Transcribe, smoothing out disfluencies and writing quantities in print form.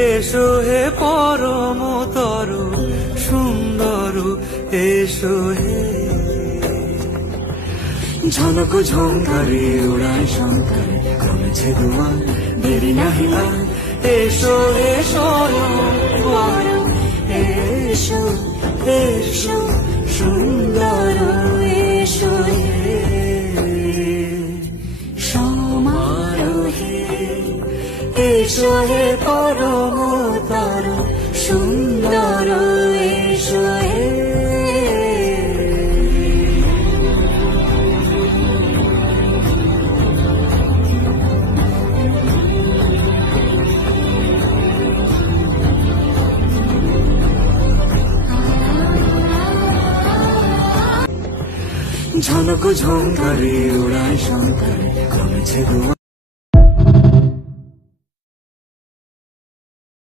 এসো হে পরমতর সুন্দর, এসো হে। ঝনক ঝঙ্কারে উড়ায় শঙ্কারে, কমেছে দুয়ার দেরি নাহি আর। এসো এসো এসো এসো সুন্দর, এসো হে সমারোহে। এসো হে পরমতর সুন্দর, এসো হে। ঝনক ঝঙ্কারে উড়ায় শঙ্কারে, কমেছে দুয়ার